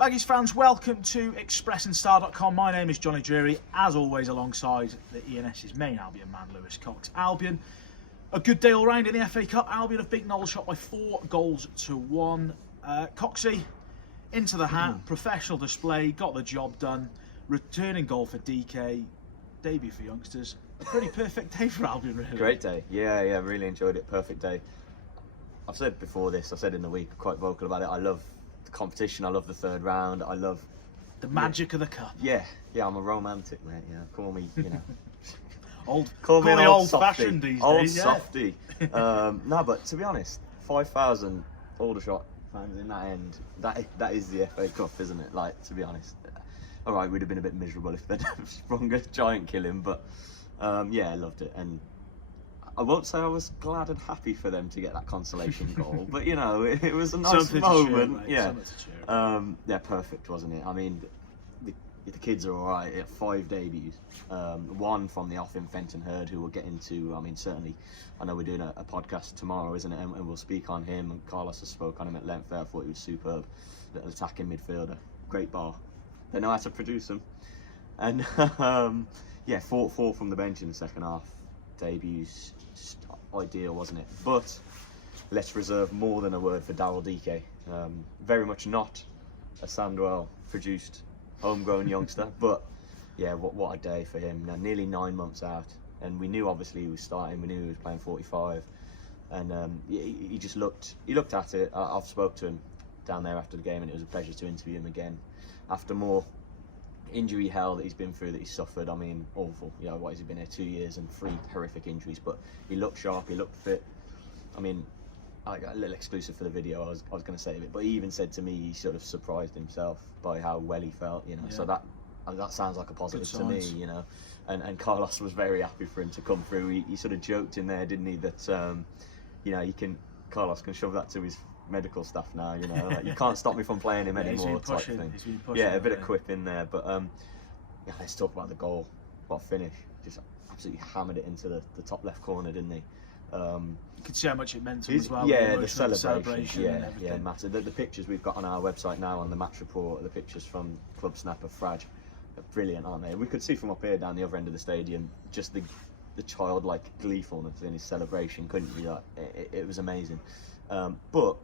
Baggies fans, welcome to expressandstar.com. My name is Jonny Drury, as always alongside the ENS's main Albion man, Lewis Cox. Albion, a good day all round in the FA Cup. Albion have beaten Aldershot by 4-1. Coxie, into the hat, professional display, got the job done. Returning goal for Dike, debut for youngsters. A pretty perfect day for Albion, really. Great day, yeah, really enjoyed it, perfect day. I've said before this, I said in the week, quite vocal about it, I love the competition, I love the third round, I love... The magic of the cup. Yeah, I'm a romantic, mate, call me, Call me old-fashioned these old days, softy. No, but to be honest, 5,000 Aldershot fans in that end, that is the FA Cup, isn't it? Like, to be honest. Alright, we'd have been a bit miserable if they'd have sprung a giant killing, but yeah, I loved it. And I won't say I was glad and happy for them to get that consolation goal, but it was a nice moment. Yeah, perfect, wasn't it? I mean, the kids are alright. 5 debuts, one from the off in Fenton Hurd, who we'll get into. I mean, certainly, I know we're doing a podcast tomorrow, isn't it? And we'll speak on him. And Carlos has spoke on him at length there. I thought he was superb. Little attacking midfielder, great bar. They know how to produce them. And yeah, 4 from the bench in the second half. Debuts, just ideal, wasn't it? But let's reserve more than a word for Daryl Dike. Very much not a Sandwell produced homegrown youngster, but yeah, what a day for him. Now, nearly 9 months out, and we knew obviously he was starting, we knew he was playing 45, and he just looked at it. I've spoke to him down there after the game, and it was a pleasure to interview him again after more injury hell that he's been through, that he's suffered. I mean, awful. What has he been here, 2 years and 3 horrific injuries, but he looked sharp, he looked fit. I mean, I got a little exclusive for the video, I was going to say it, but he even said to me he sort of surprised himself by how well he felt, so that sounds like a positive to me, and Carlos was very happy for him to come through. He sort of joked in there, didn't he, that Carlos can shove that to his medical stuff now, like, you can't stop me from playing him anymore, type thing. Yeah, a bit of quip in there, but yeah, let's talk about the goal. What a finish. Just absolutely hammered it into the top left corner, didn't he? You could see how much it meant to him as well. Yeah, the celebration yeah, massive. The pictures we've got on our website now on the match report, the pictures from Club Snapper Fraj, are brilliant, aren't they? We could see from up here down the other end of the stadium just the childlike gleefulness in his celebration, couldn't you? Like, it was amazing. But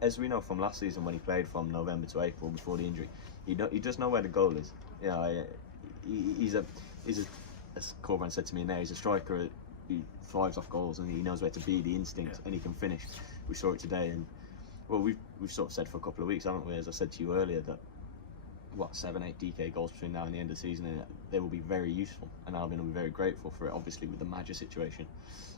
as we know from last season, when he played from November to April before the injury, he does know where the goal is. He's as Corbin said to me in there, he's a striker who thrives off goals, and he knows where to be, the instinct, and he can finish. We saw it today, and well, we've sort of said for a couple of weeks, haven't we? As I said to you earlier, that 7-8 DK goals between now and the end of the season, and they will be very useful, and Albion will be very grateful for it. Obviously, with the Madger situation,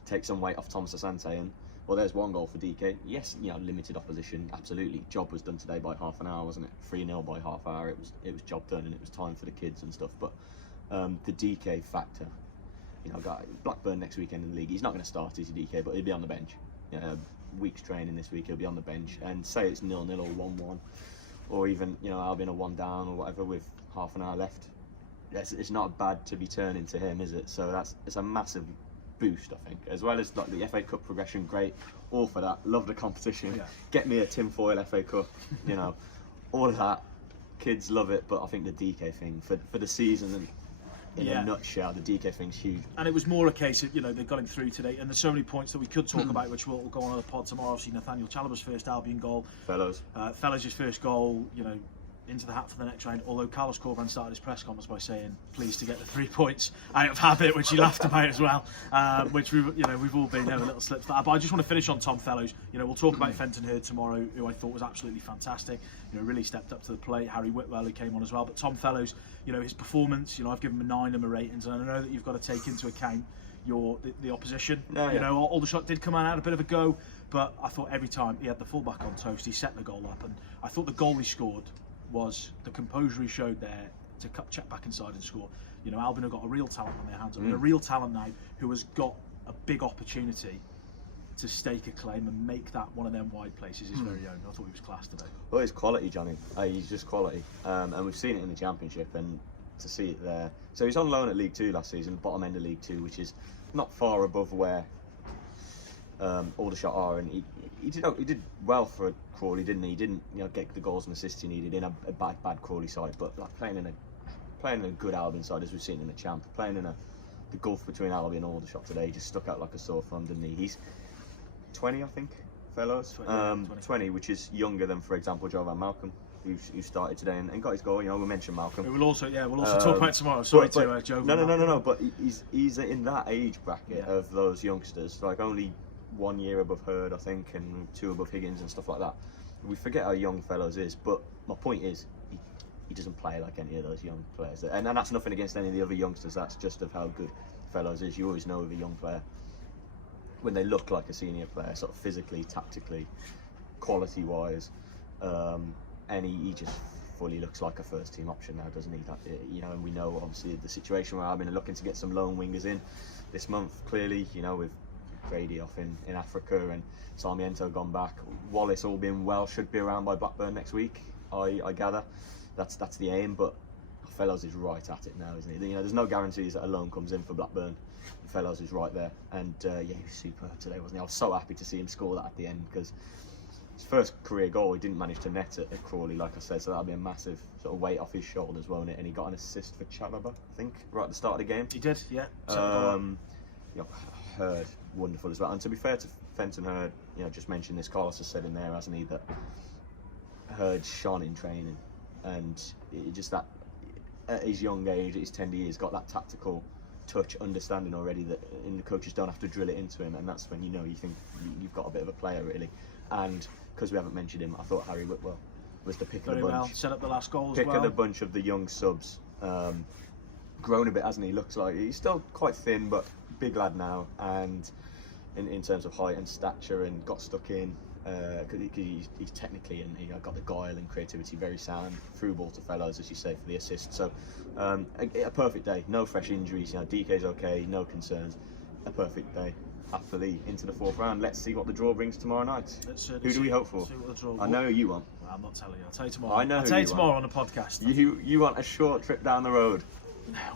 take some weight off Thomas Asante, and well, there's one goal for Dike. Yes, limited opposition, absolutely. Job was done today by half an hour, wasn't it? 3-0 by half hour. It was job done, and it was time for the kids and stuff. But the Dike factor, Blackburn next weekend in the league. He's not going to start as Dike, but he'll be on the bench. Week's training this week, he'll be on the bench. And say it's 0-0 or 1-1, or even Albion are 1 down or whatever with half an hour left. It's not bad to be turning to him, is it? So it's a massive boost, I think, as well as like the FA Cup progression. Great, all for that. Love the competition. Get me a tinfoil FA Cup. All of that. Kids love it, but I think the Dike thing for the season and in a nutshell, the Dike thing's huge. And it was more a case of they got him through today, and there's so many points that we could talk about, which we'll go on the pod tomorrow. Obviously, Nathaniel Chalobah's first Albion goal, Fellows' first goal, into the hat for the next round. Although Carlos Corbin started his press conference by saying pleased to get the 3 points out of habit, which he laughed about as well, which we've all been a little slips for that. But I just want to finish on Tom Fellows. We'll talk about Fenton Hurd tomorrow, who I thought was absolutely fantastic. Really stepped up to the plate. Harry Whitwell, who came on as well. But Tom Fellows, his performance, I've given him a 9 in my ratings, and I know that you've got to take into account the opposition. Aldershot did come out and had a bit of a go, but I thought every time he had the fullback on toast, he set the goal up, and I thought the goal he scored was the composure he showed there to check back inside and score. Albion have got a real talent on their hands, and a real talent now who has got a big opportunity to stake a claim and make that one of them wide places his very own. I thought he was class today. Well, he's quality, Johnny. He's just quality, and we've seen it in the Championship, and to see it there. So he's on loan at League 2 last season, bottom end of League 2, which is not far above where Aldershot are, and he did well for Crawley, didn't he? He didn't get the goals and assists he needed in a bad Crawley side, but like playing in a good Albion side, as we've seen in the Champ, playing in the gulf between Albion and Aldershot today, he just stuck out like a sore thumb, didn't he? He's 20, I think, fellows. 20, which is younger than, for example, Jovan Malcolm, who started today and got his goal. We mentioned Malcolm. We'll also talk about it tomorrow. Sorry to Jovan. No. But he's in that age bracket of those youngsters, like only 1 year above Hurd, I think, and 2 above Higgins and stuff like that. We forget how young Fellows is, but my point is, he doesn't play like any of those young players, and that's nothing against any of the other youngsters. That's just of how good Fellows is. You always know with a young player when they look like a senior player, sort of physically, tactically, quality-wise, and he just fully looks like a first-team option now, doesn't he? And we know obviously the situation where I've been looking to get some loan wingers in this month. Clearly, with Grady off in Africa and Sarmiento gone back, Wallace, all being well, should be around by Blackburn next week. I gather that's the aim, but Fellows is right at it now, isn't he? There's no guarantees that a loan comes in for Blackburn. Fellows is right there, and he was superb today, wasn't he? I was so happy to see him score that at the end, because his first career goal, he didn't manage to net it at Crawley, like I said, so that'll be a massive sort of weight off his shoulders, won't it? And he got an assist for Chalobah, I think, right at the start of the game. He did, yeah. Hurd, wonderful as well. And to be fair to Fenton Hurd, just mentioned this, Carlos has said in there, hasn't he, that Hurd shone in training, and just that at his young age, at his tender years, got that tactical touch, understanding already that the coaches don't have to drill it into him, and that's when you think you've got a bit of a player, really. And because we haven't mentioned him, I thought Harry Whitwell was the pick of the bunch. Well, set up the last goal as pick well. of the bunch of the young subs. Grown a bit, hasn't he? Looks like he's still quite thin, but big lad now, and in terms of height and stature, and got stuck in. He's technically and got the guile and creativity, very sound. Through ball to Fellows, as you say, for the assist. So a perfect day. No fresh injuries. Dike's okay. No concerns. A perfect day. Happily into the 4th round. Let's see what the draw brings tomorrow night. Who do we hope for? I know who you want. Well, I'm not telling you. I'll tell you tomorrow. I know. I'll tell you tomorrow on the podcast. You want a short trip down the road?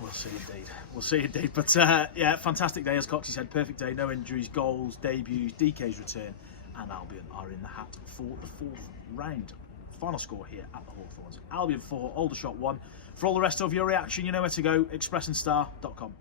We'll see indeed. But fantastic day, as Coxie said. Perfect day. No injuries, goals, debuts, Dike's return, and Albion are in the hat for the 4th round. Final score here at the Hawthorns: Albion 4, Aldershot 1. For all the rest of your reaction, you know where to go: expressandstar.com.